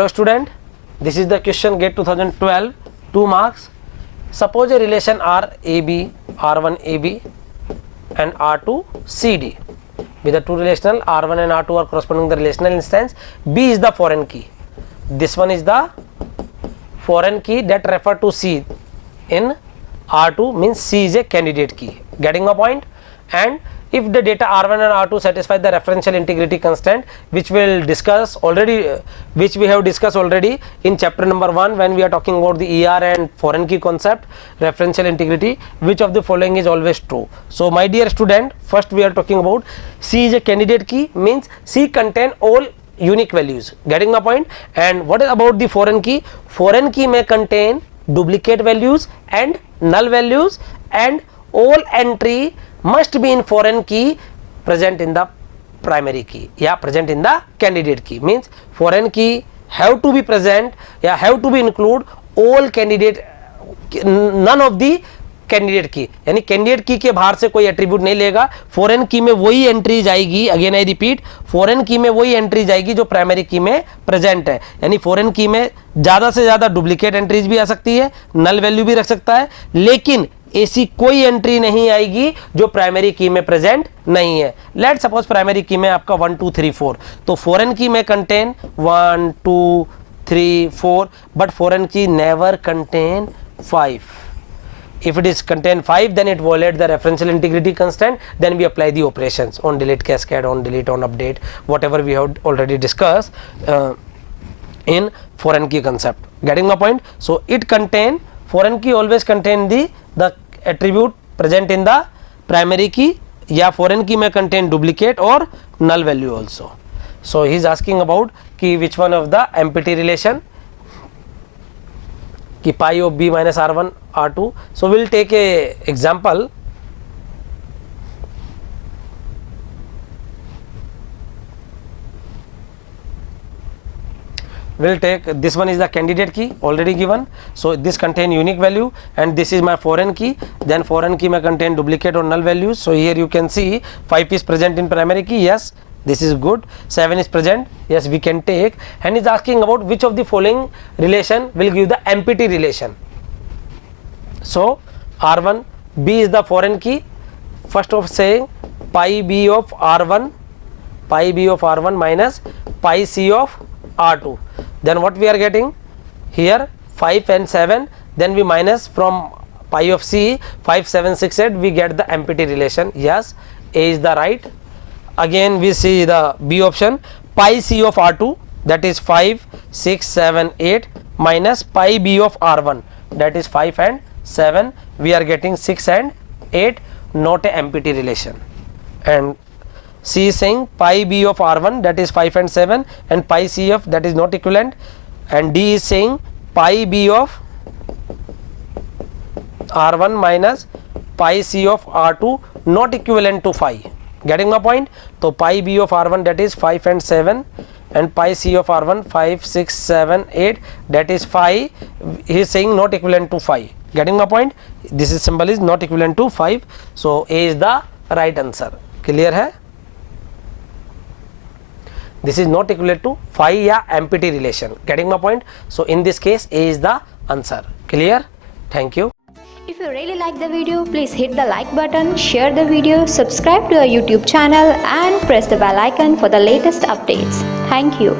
Hello student, this is the question GATE 2012, 2 marks. Suppose a relation R AB, R1 AB and R2 CD. With the two relational R1 and R2 are corresponding to the relational instance. B is the foreign key. This one is the foreign key that refer to C in R2, means C is a candidate key. Getting my point? And if the data R1 and R2 satisfy the referential integrity constant, which we'll discuss already, which we have discussed already in chapter number 1 when we are talking about the ER and foreign key concept, referential integrity, which of the following is always true? So my dear student, first we are talking about C is a candidate key, means C contain all unique values. Getting my point? And what is about the foreign key? Foreign key may contain duplicate values and null values, and all entry must be in foreign key present in the primary key, present in the candidate key. Means foreign key have to be present, have to be include all candidate, none of the candidate की, यानी candidate की के बाहर से कोई attribute नहीं लेगा. Foreign की में वही एंट्री जाएगी, अगेन आई रिपीट, फॉरेन की में वही एंट्री जाएगी जो प्राइमरी की में प्रेजेंट है. यानी फॉरेन की में ज्यादा से ज्यादा डुप्लीकेट एंट्रीज भी आ सकती है, नल वैल्यू भी रख सकता है, लेकिन ऐसी कोई एंट्री नहीं आएगी जो प्राइमरी की में प्रेजेंट नहीं है. लेट सपोज प्राइमरी की में आपका 1 2 3 4, तो फॉरेन की में कंटेन 1 2 3 4, बट फॉरेन की never contain 5. If it is contain 5, then it violate the referential integrity constant. Then we apply the operations on delete, cascade, on delete, on update, whatever we have already discussed in foreign key concept. Getting my point? So it contain, foreign key always contain the attribute present in the primary key, या foreign key may contain duplicate or null value also. So he is asking about कि which one of the empty relation कि pi of b minus r1 r2. So we'll take a example. We'll take this one is the candidate key already given, so this contain unique value, and this is my foreign key. Then foreign key may contain duplicate or null values. So here you can see 5 is present in primary key, yes, this is good. 7 is present, yes, we can take. And is asking about which of the following relation will give the empty relation. So R1 B is the foreign key. First of saying pi b of R1, pi b of R1 minus pi c of R2. Then what we are getting here, 5 and 7, then we minus from pi of c, 5 7 6 8, we get the empty relation. Yes, A is the right. Again we see the B option, pi c of R2, that is 5 6 7 8, minus pi b of R1, that is 5 and 7, we are getting 6 and 8, not a empty relation. And C is saying pi b of R1, that is 5 and 7, and pi c of, that is not equivalent. And D is saying pi b of R1 minus pi c of R2, not equivalent to 5. Getting my point? So pi b of R1, that is 5 and 7, and pi c of R1 5 6 7 8, that is 5. He is saying not equivalent to 5. Getting my point? This is symbol is not equivalent to 5. So A is the right answer. Clear hai? This is not equivalent to 5 या empty relation. Getting my point? So in this case A is the answer. Clear? Thank you. If you really like the video, please hit the like button, share the video, subscribe to our YouTube channel and press the bell icon for the latest updates. Thank you.